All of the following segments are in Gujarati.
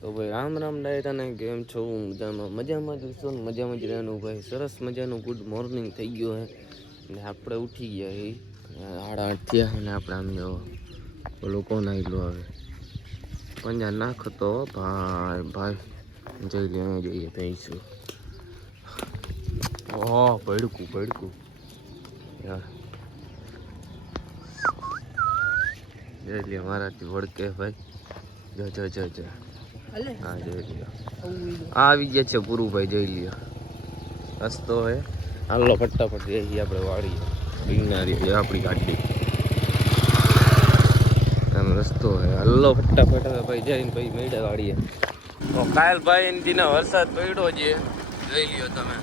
તો ભાઈ રામ રામ ડાયરા ને કેમ છો? મજામાં જ છો ને? મજામાં જ રહેવાનું ભાઈ. સરસ મજાનું ગુડ મોર્નિંગ થઈ ગયો હે ને આપણે ઉઠી ગયા એ 8:30 થયા અને આપણે આમ જો ઓલું કોણ આવેલું આવે પંજા નાખતો ભાઈ ભાઈ જઈ લે જઈએ પૈસું. ઓહ પડકું યાર જઈ લે મારાથી વળકે ભાઈ. જો હા જોઈ લ્યો આવી ગયા છે પૂરું ભાઈ. જોઈ લ્યો રસ્તો હે. હાલો ફટાફટ જઈએ આપણે વાળીએ બીનારી આપણી ગાડી આમ રસ્તો હે. હાલો ફટાફટ હવે ભાઈ જઈને ભાઈ મેળા વાળીએ. તો કાલ ભાઈ એનથી વરસાદ પડ્યો છે. જોઈ લ્યો તમે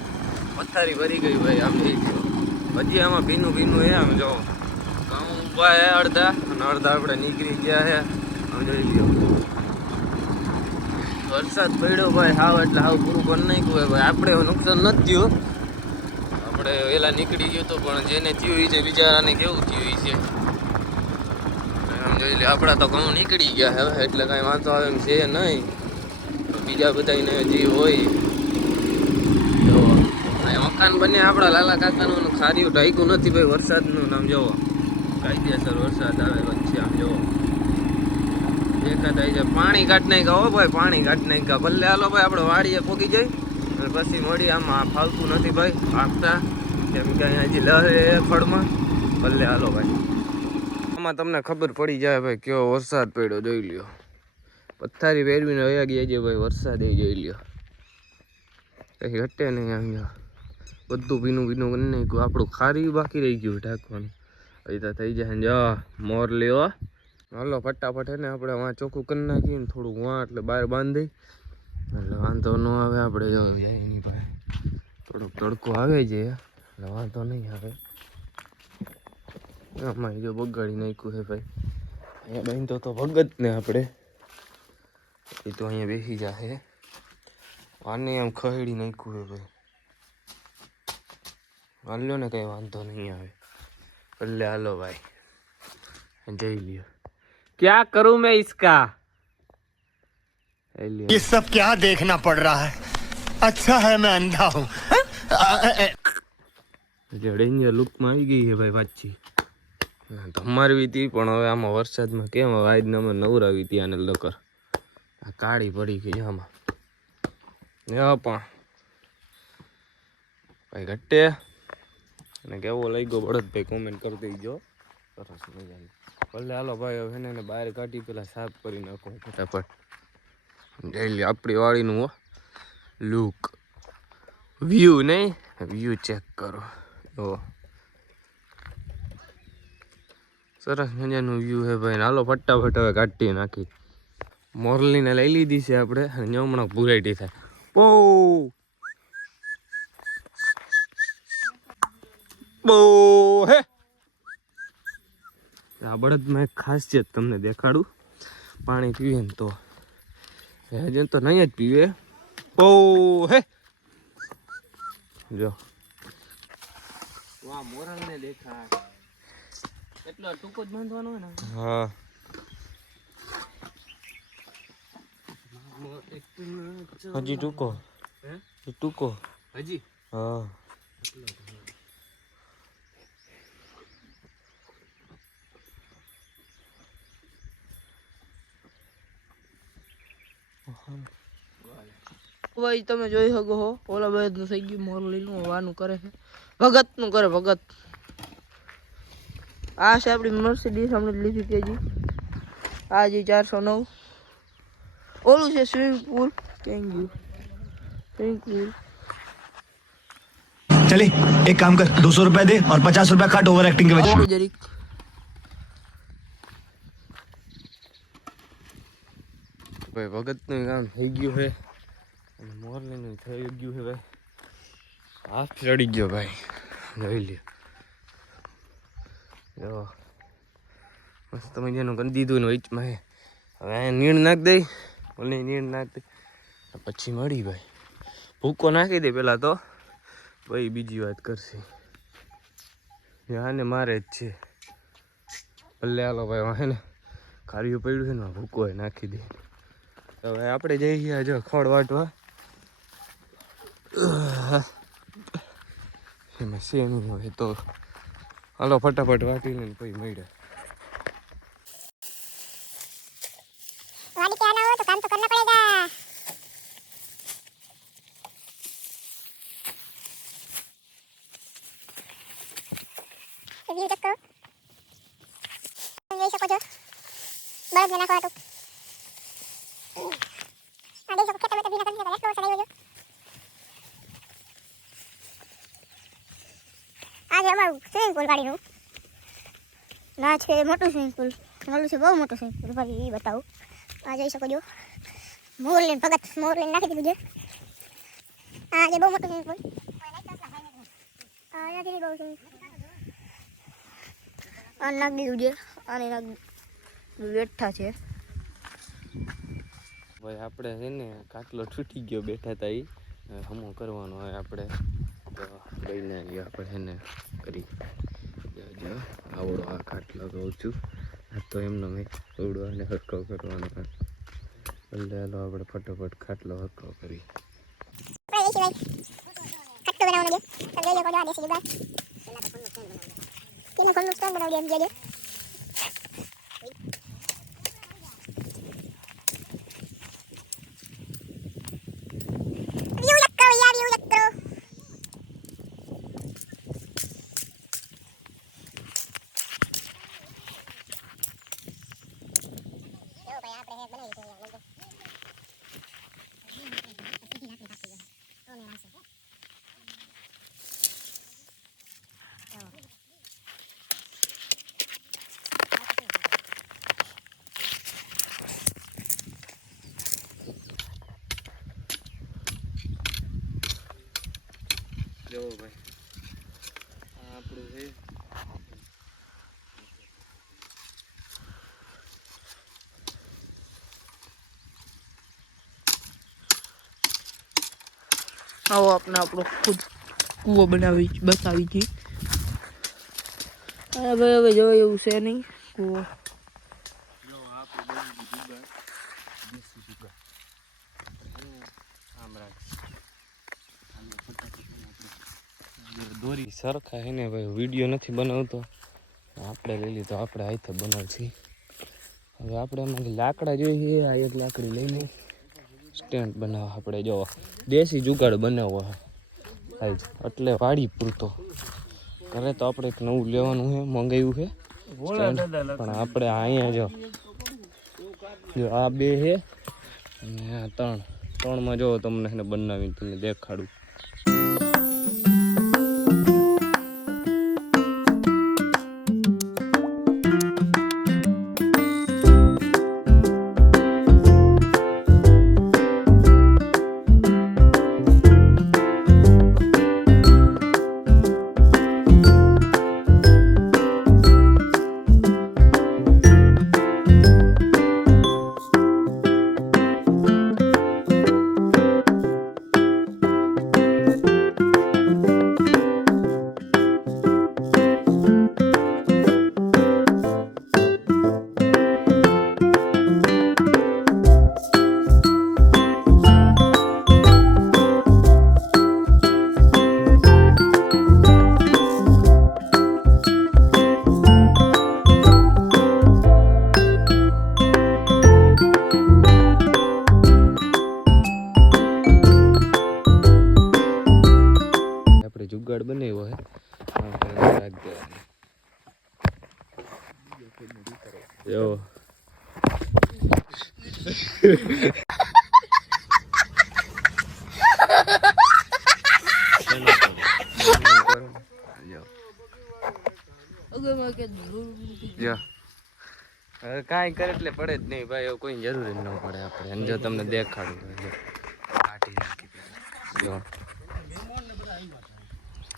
પથ્થારી ભરી ગઈ ભાઈ. આમ જોઈ લ્યો હજી આમાં ભીનું હે. આમ જો ઘઉં ઊભા હે અડધા અને અડધા આપણે નીકળી ગયા હે. આમ જોઈ લ્યો વરસાદ પડ્યો ભાઈ. હાવ એટલે હાવ પૂરું કરી નાખ્યું હોય ભાઈ. આપણે નુકસાન નથી થયું. આપણે વહેલા નીકળી ગયું હતું પણ જેને થયું છે બિચારાને કેવું થયું છે આમ જોઈ લે. આપણા તો ઘઉં નીકળી ગયા હવે એટલે કાંઈ વાંધો આવે એમ છે નહીં. બીજા બધાને જે હોય તો મકાન બને આપણા લાલા કાકાનું ખારીયું ઢાંક્યું નથી ભાઈ વરસાદનું. નામ જોવો કાયદેસર વરસાદ આવે વચ્ચે. આમ જોવો દેખાતા છે પાણી કાઢ નાખ્યા હો ભાઈ. પાણી કાઢ નાખ્યા. ભલે હાલો ભાઈ આપણે વાડીએ પોગી જઈ અને પછી મળી. આમાં ફાવતું નથી ભાઈ આપતા કેમ કે અહીંયા હજી લહે ખડમાં. ભલે હાલો ભાઈ આમાં તમને ખબર પડી જાય ભાઈ કેવો વરસાદ પડ્યો. જોઈ લ્યો પથ્થારી વેરવીને વયા ગયા છે ભાઈ. વરસાદ એ જોઈ લ્યો કઈ હટે નહીં. આમ બધું ભીનું કરી નાખ્યું. આપણું ખારી બાકી રહી ગયું ઢાંકવાનું. હજી તો થઈ જાય જો મોર લેવા. હાલો ફટાફટ હે ને આપણે વાં ચોખ્ખું કરી નાખીએ ને થોડુંક વાં એટલે બહાર બાંધી એટલે વાંધો ન આવે. આપણે જો એની પાસે થોડોક તડકો આવે છે એટલે વાંધો નહીં આવે. આમાં જો બગાડી નાખ્યું છે ભાઈ. અહીંયા બાંધતો તો ભગત ને આપણે એ તો અહીંયા બેસી જશે. આને આમ ખહેડી નાખ્યું છે ભાઈ. હાલ્યો ને કંઈ વાંધો નહીં આવે. ભલે હાલો ભાઈ જઈ લ્યો. क्या करूं मैं इसका? ये सब क्या देखना पड़ रहा है? अच्छा है मैं अंधा हूं. ડેન્જર લુકમાં આવી ગઈ છે ભાઈ પાછી. તમારી હતી પણ હવે આમાં વરસાદમાં કેમ હવે આજને અમે નવરાવી હતી આને લકર. આ કાળી પડી ગઈ આમાં પણ ભાઈ ઘટે. અને કેવો લઈ ગયો બળદભાઈ કોમેન્ટ કરી દેજો. સરસ મજાની. ભલે હાલો ભાઈ હવે એને બહાર કાઢી પેલા સાફ કરી નાખો ફટાફટ. જઈ લે આપણી વાડીનું લુક વ્યૂ નહીં વ્યૂ ચેક કરો. જો સરસ મજાનું વ્યૂ હે ભાઈ. હાલો ફટાફટ હવે કાઢી નાખી. મોરલીને લઈ લીધી છે આપણે અને હમણાં ભૂરાઈટી થાય બહુ હે. આ બળદમાં એક ખાસિયત તમને દેખાડું. પાણી પીવે ને તો હજુ તો નહીં જ પીવે. બહુ હે જો વાહ મોરલ ને દેખાય. એટલો ટૂંકો જ બાંધવાનો હોય ને. હા હજી ટૂંકો ટૂંકો હજી. હા ભાઈ તમે જોઈ શકો છો ઓલા ભાઈ નું થઈ ગયું મોરલીનું વાનું કરે છે. ભગત નું કરે ભગત. આ છે આપણી મર્સિડીઝ હમણાં લીધી તેજી. આ જે 409. ઓલું છે સ્વિમિંગ પૂલ. ક્યાં ગયું સ્વિમિંગ પૂલ? चले एक काम कर 200 रुपए दे और 50 रुपए काट ओवर एक्टिंग के वजह. જરીક ભાઈ ભગતનું કામ થઈ ગયું છે અને મોરલીનું થઈ ગયું છે ભાઈ. હાથ ચડી ગયો ભાઈ. જોઈ લ્યો જો મસ્ત મજાનું કરી દીધું ને વચમાં હે. હવે અહીંયા નીણ નાખ દઈ. ઓલી નીણ નાખ દઈ પછી મળી ભાઈ. ભૂકો નાખી દે પેલા તો ભાઈ બીજી વાત કરશે. આને મારે જ છે. ભલે હાલો ભાઈ વાહે ને ખારીયું પડ્યું છે ને ભૂકો નાખી દે. હવે આપણે જઈ ગયા જો ખડ વાટવા. એમાં શેનું હોય તો હાલો ફટાફટ વાટી લઈને પછી મળ્યા. गाड़ी पे आना हो तो काम तो करना पड़ेगा. व्यू देखो જોઈ શકો છો બળદ ને નાખવા તો આ દેખો ખેતર में ભીના કરી દીધા એટલો સડાઈ ગયો. આજે અમારું સ્વિમિંગ પૂલ ગાડીનું ના છે મોટું સ્વિમિંગ પૂલ નાનું છે બહુ મોટું સ્વિમિંગ પૂલ ભાઈ એ બતાવું. આ જોઈ શકો છો મોરલીન ભગત મોરલીન નાખી દીધું છે. આ જે બહુ મોટું સ્વિમિંગ પૂલ આ નાખી દીધું બહુ સ્વિમિંગ આ નાખી દીધું છે. આને નાખી બેઠા છે ભાઈ આપણે છે ને કાટલો તૂટી ગયો બેઠા હતા એ હમો કરવાનો હોય આપણે તો લઈને આપણે છે ને કરી જો આવડો આ કાટલો કહું છું આ તો એમનો મેં ઉડવાને હરકો કરવાનો એટલે હાલો આપણે ફટોફટ ખાટલો હરકો કરી. કટ્ટો બનાવવાનો છે તમે જોઈ શકો છો આ દેશી જુગાડ તેનું ફોનનું સ્ટેન્ડ બનાવી દે જોજો. વ્યૂ ચેક કરો યાર વ્યૂ ચેક કરો. જો ભાઈ આપણે હે બનાવી દીધું યાર જો ભાઈ આ આપણું છે આવો આપણે આપણો ખુદ કૂવો બતાવી છે. અરે ભાઈ હવે જવાય એવું છે નહીં કૂવો. દોરી સરખા હે ને ભાઈ વિડીયો નથી બનાવતો આપણે લઈ લીધો આપણે હાથે બનાવছি. હવે આપણે એમાંથી લાકડા જોઈએ. આ એક લાકડી લઈને સ્ટેન્ડ બનાવવા આપણે જો દેશી જુગાડ બનાવવો હા એટલે વાડી પૂરતો કરે તો આપણે એક નવું લેવાનું છે મંગાવ્યું છે સ્ટેન્ડ પણ આપણે અહીંયા જો આ બે છે અને આ ત્રણમાં જો તમને એને બનાવીને તમને દેખાડું. જુગાડ બનાવ્યો હે રાખ દેવાની જો હવે કાંઈ કરે એટલે પડે જ નહીં ભાઈ એવું કોઈ જરૂર જ ન પડે આપણે અને જો તમને દેખાડું જો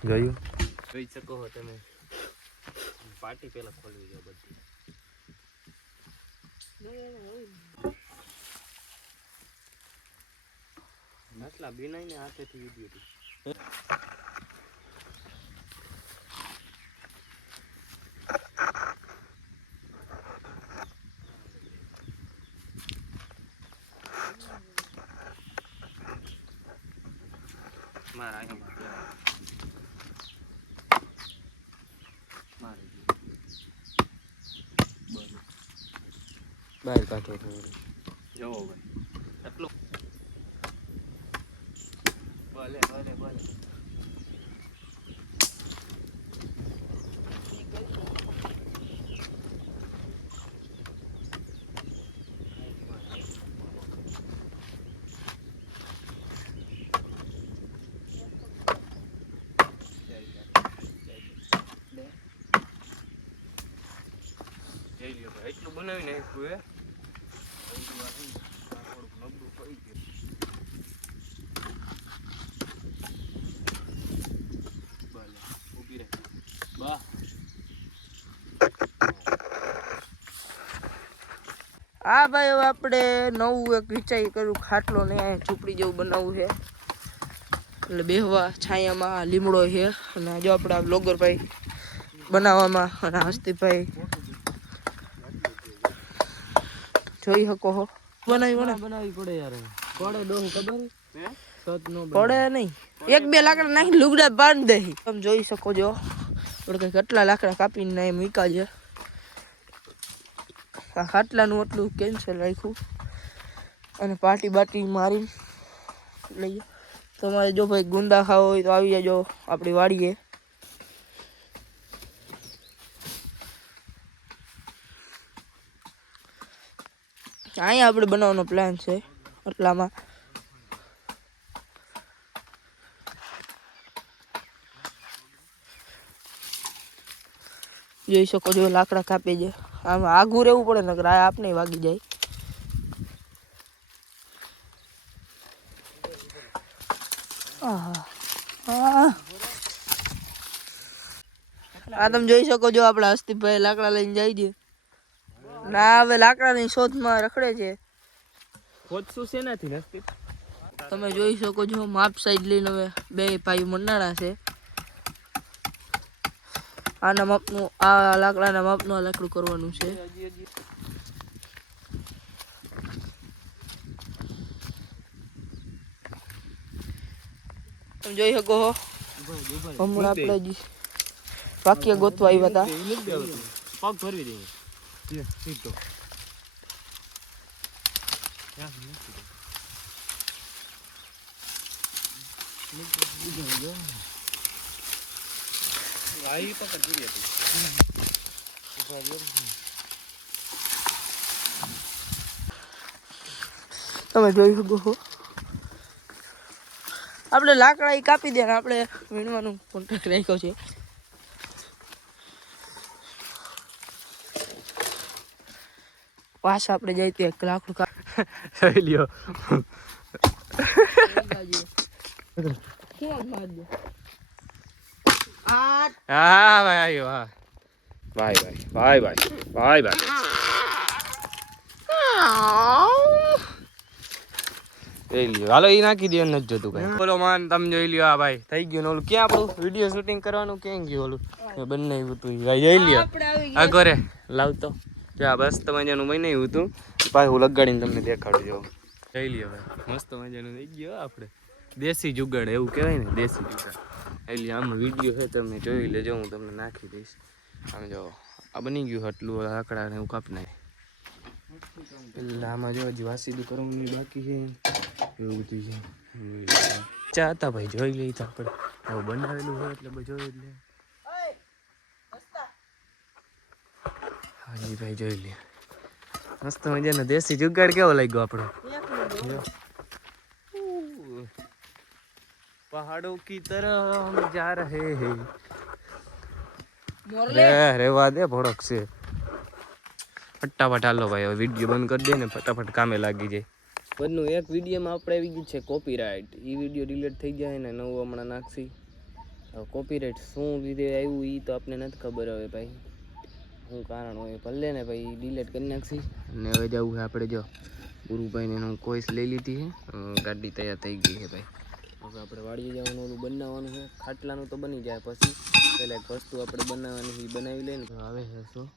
જોયું જોઈ શકો છો તમે પાર્ટી પેલા ખોલવી જો બધી નસલા બીનાઈને હાથેથી વિડીયો મારા અહીંયા બહાર કાઢો જોવો ભાઈ એટલું ભલે ભલે ભલે એટલું બનાવી નાખ્યું આ ભાઈ હવે આપણે નવું એક વિચાર કર્યું ખાટલો ને ઝૂંપડી જેવું બનાવવું છે એટલે બેહવા છાયામાં લીમડો છે અને જો આપણા બ્લોગર ભાઈ બનાવવામાં અને હસ્તીભાઈ જોઈ શકો હો બનાવવી પડે યાર પડે ડોહું ખબર પડે નહીં એક બે લાકડા નાખી લુગડા બાંધ દે તમે જોઈ શકો છો આપણે કંઈક કેટલા લાકડા કાપીને એમ મૂકા છે આ ખાટલાનું એટલું કેન્સલ રાખ્યું અને પાટી બાટી મારી લઈએ તમારે જો ભાઈ ગુંદા ખાવા હોય તો આવી જાજો આપણી વાડીએ અહીંયા આપણે બનાવવાનો પ્લાન છે એટલામાં જોઈ શકો છો લાકડા કાપી છે આમ આઘું રહેવું પડે નકર આ આપને વાગી જાય આ તમે જોઈ શકો છો આપણા હસ્તીભાઈ લાકડા લઈને જાય છે ના હવે લાકડાની શોધમાં રખડે છે ખોદશું શેનાથી નથી તમે જોઈ શકો છો માપ સાઈડ લઈને હવે બે ભાઈ મંડાણા છે આના માપનું આ લાકડાના માપનું આ લાકડું કરવાનું છે તમે જોઈ શકો છો હમણાં આપણે વાક્ય ગોતવા આવ્યા હતા પગ ભરવી દઈએ સીધો લાઈ પકડ પૂરી હતી તમે જોઈ શકો છો આપણે લાકડા ઈ કાપી દે ને આપણે વીણવાનું કોન્ટ્રાક્ટ રાખ્યો છે પાછા આપણે જઈ તે લાકડું જોઈ લ્યો હા ભાઈ આવ્યો હા ભાઈ ભાઈ ભાઈ ભાઈ ભાઈ જોઈ લ્યો હાલો ઈ નાખી દે નથી જોતું કઈ બોલો માન તમે જોઈ લ્યો આ ભાઈ થઈ ગયું ને ઓલું ક્યાં આપણું વિડીયો શૂટિંગ કરવાનું ક્યાં ગયું ઓલું બનાવ્યું હતું ભાઈ જોઈ લ્યો આ ઘરે લાવતો આ મસ્ત મજાનું બનાવ્યું હતું પાછું લગાડીને તમને દેખાડું જો જોઈ લ્યો ભાઈ મસ્ત મજાનું થઈ ગયો આપણે દેશી જુગાડ એવું કહેવાય ને દેશી જુગાડ એટલે આમ વિડીયો છે તમે જોઈ લેજો હું તમને નાખી દઈશ આમ જો આ બની ગયું આટલું આકડા ને એવું કાપી નાખે એટલે આમાં જો હજી વાસીદું કરવાનું બાકી છે એવું બધું છે ચા હતા ભાઈ જોઈ લઈ તો આપણે હવે બનાવેલું હોય એટલે બધું જોઈ લે હાજી ભાઈ જોઈ લે મસ્ત મજાનો દેશી જુગાડ કેવો લાગ્યો આપણો पहाड़ों की तरह हम जा रहे हैं रेवा दे भड़क से फटाफट हालो भाई विडियो बंद कर दे ने फटाफट कामे लागी जाए बन्नु एक विडियो में આપણે આવી ગઈ છે કોપીરાઇટ ઈ વિડિયો ડિલીટ થઈ જાય ને નવો હમણાં નાખસી કોપીરાઇટ શું લીધે આવ્યું ઈ તો આપને નથી ખબર હવે ભાઈ શું કારણ હોય ભલે ને ભાઈ ડિલીટ કરી નાખસી અને હવે જાવું છે આપણે જો ગુરુભાઈ ને હું કોઈસ લઈ લીધી છે ગાડી તૈયાર થઈ ગઈ છે ભાઈ હવે આપણે વાડીએ જવાનું ઓલું બનાવવાનું છે ખાટલાનું તો બની જાય પછી પહેલાં એક વસ્તુ આપણે બનાવવાની છે બનાવી લઈને આવે છે શું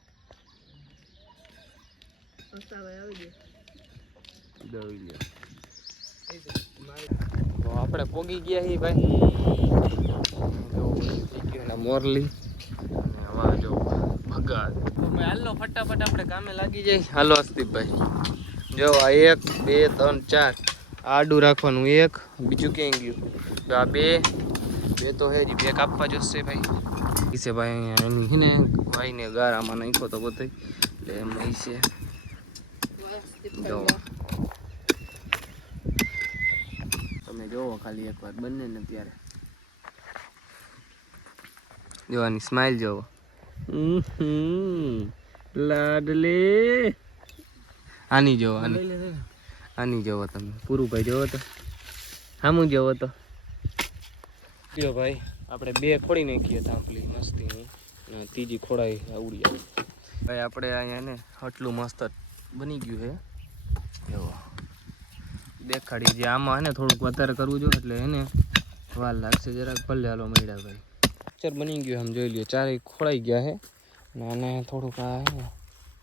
દઈ લે આપણે પોગી ગયા છીએ ભાઈ. જો થઈ ગયું ને મોરલી અને હવા જો ભગા. તો ભાઈ હાલો ફટાફટ આપણે કામે લાગી જાય. હાલો અસ્તિકભાઈ, જો આ 1 2 3 4 આડું રાખવાનું, 1 બીજું ક્યાં ગયું? તો આ 2 તો હે જ, 2 કાપવા જોશે ભાઈ. છે ભાઈ એની છે ને ભાઈને ગારામાં નાખ્યો તો બધું એટલે એમ છે. જો તમે જોવો ખાલી એક વાર બંને ને ત્યારે જોવાની સ્માઈલ જોવો. લાડલે આની જોવો, આની જોવો તમે. પૂરું ભાઈ જોવો તો સામું જોવો તો જો ભાઈ આપણે 2 ખોડી નાખીએ તાંપલી મસ્તીની, ત્રીજી ખોડાઈ ઉડી આવે ભાઈ. આપણે અહીંયા ને આટલું મસ્ત બની ગયું છે. જો દેખાડી જે આમાં હે ને થોડુંક વધારે કરવું જોઈએ એટલે એને વાર લાગશે જરાક. ભલે હાલો મળ્યા ભાઈ. પિક્ચર બની ગયું આમ જોઈ લ્યો. 4 ખોડાઈ ગયા છે અને આને થોડુંક આ હે ને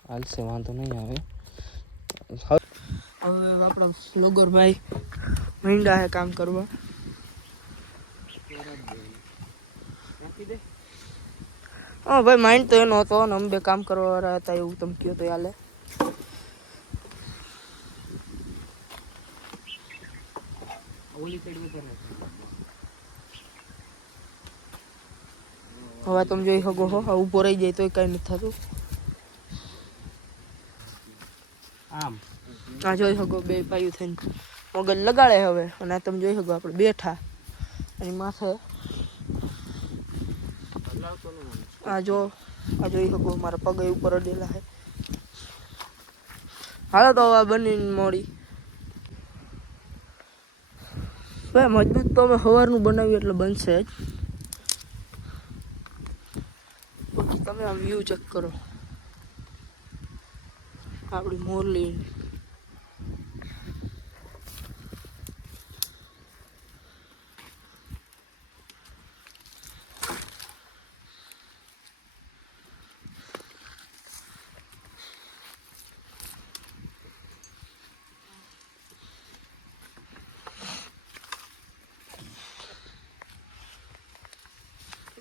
હાલશે, વાંધો નહીં આવે. હવે આપણા લોગર ભાઈ મીંડા હે કામ કરવા. હા ભાઈ માઇન્ડ તો એનો હતો ને અમે 2 કામ કરવા વાળા હતા એવું તમે કહો તો હાલે. હવે તમે જોઈ શકો છો ઊભો રહી જાય તોય કઈ નથી થતું. આમ આ જોઈ શકો 2 ભાઈઓ થઈને મગજ લગાડે હવે. અને આ તમે જોઈ શકો આપણે બેઠા એની માથે આ જોઈ શકો મારા પગે ઉપર અડેલા છે. હાલો તો હવે બનીને મોડી ભાઈ. મજબૂત તો અમે સવારનું બનાવ્યું એટલે બનશે જ. પછી તમે આ વ્યૂ ચેક કરો આપણી મોરલી.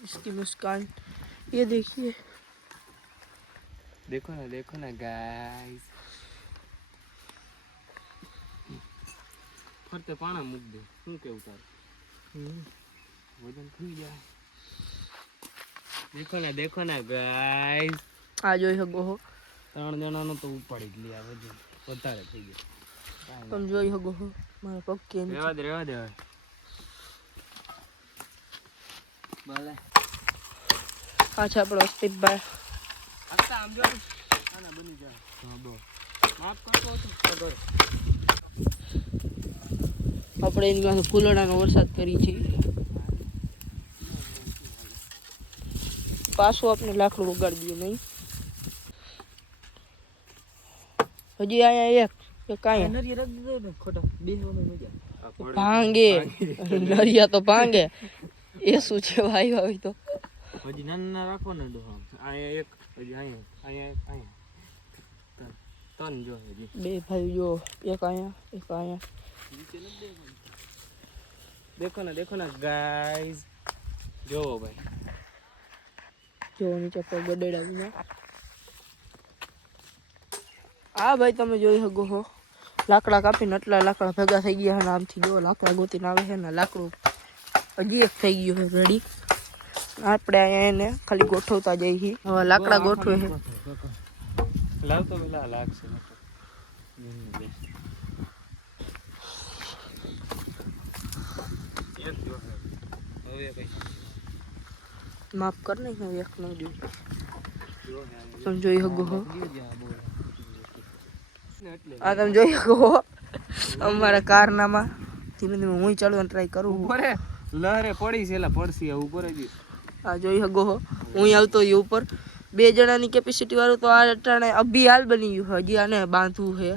इसकी मुस्कान ये देखिए. देखो ना गाइस. ફરતે પાણા મૂક દે. શું કેવું તારું? વજન થઈ જાય. દેખો ના ગાઈસ. આ જોઈ શકો છો 3 જણાનો તો ઉપાડી જ લે. આ વજન વધારે થઈ ગયું. તમે જોઈ શકો છો મારા પગ કે રેવા દે ભલે. આ છે આપણો અસ્તિકભાઈ. આમ જો આના બની જાય. હા બો માફ કરતો હતો. આપણે એની પાસે ફૂલડાનો વરસાદ કરી છે. પાછું આપણે લાકડું વગાડી દઈએ નહીં. હજી અહીંયા એક અહીંયા ભાંગે નરિયા તો ભાંગે. એ શું છે ભાઈ ભાઈ? તો હજી નાના રાખો ને ડો. અહીંયા એક હજી અહીંયા 3 જો હજી 2 ભાઈ જો. એક અહીંયા દેખો ના ગાઈસ. જોવો ભાઈ. જો નીચે પર ગડેડા. હા ભાઈ તમે જોઈ શકો છો લાકડા કાપીને આટલા લાકડા ભેગા થઈ ગયા. અને આમથી જો લાકડા ગોતીને આવે છે ને લાકડું હજી એક થઈ ગયું છે રેડી. આપણે અહીંયા એને ખાલી ગોઠવતા જઈએ. હવે લાકડા ગોઠવે છે. લાવ તો પેલા લાગશે. માફ કર નહીં હું એક ન દઉં. તમે જોઈ શકો છો આ તમે જોઈ શકો અમારા કારનામાં ધીમે ધીમે હું ચાલવાનું ટ્રાય કરું. લહેરે પડી છે એલા પડસી ઉપર જ. આ જોઈ શકો છો હું આવતો એ ઉપર 2 જણાની કેપેસિટી વાળું તો આ અટાણે અભી હાલ બની ગયું. હજી આને બાંધવું છે.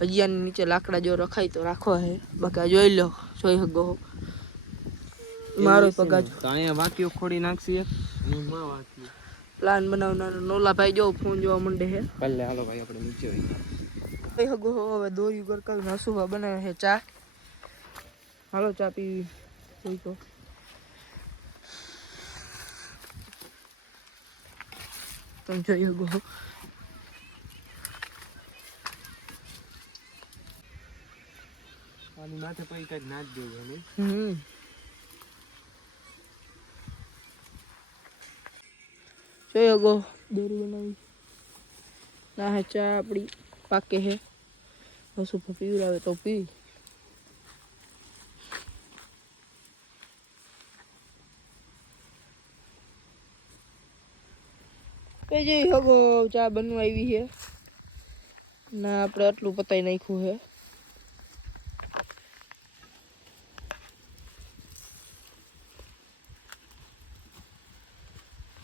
હજી આની નીચે લાકડા જો રખાય તો રાખવા છે. બાકી જોઈ લો જોઈ શકો મારો પગાજ અહીંયા વાકીઓ ખોડી નાખશી. પ્લાન બનાવનાર નોલા ભાઈ જો ફોન જોવા માંડે છે. ભલે હાલો ભાઈ આપણે નીચે જોઈ શકો હવે દોરી ગરકાવી નસુભા બનાવે છે ચા. હાલો ચા પીવી હોય તો તમે જોઈ શકો આની માથે પછી કઈ નાચ દેવું ને જોઈ શકો દોરી બનાવી ના હે ચા આપણી પાકે હે બસ ઉપર પીવડાવે તો પી કઈ જોઈ શકો ચા બનવા આવી છે ના આપણે આટલું પતાઈ નાખ્યું છે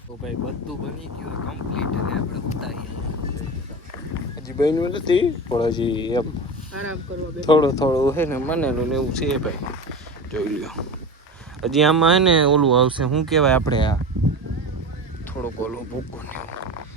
તો ભાઈ બધું બની ગયું કમ્પ્લીટ અને આપણે ઉતારીએ હજી બન્યું નથી પણ હજી એમ આરામ કરવા બે થોડું હે ને બનેલું ને એવું છે ભાઈ જોઈ લ્યો હજી આમાં હે ને ઓલું આવશે શું કહેવાય આપણે આ થોડુંક ઓલું ભૂકું ને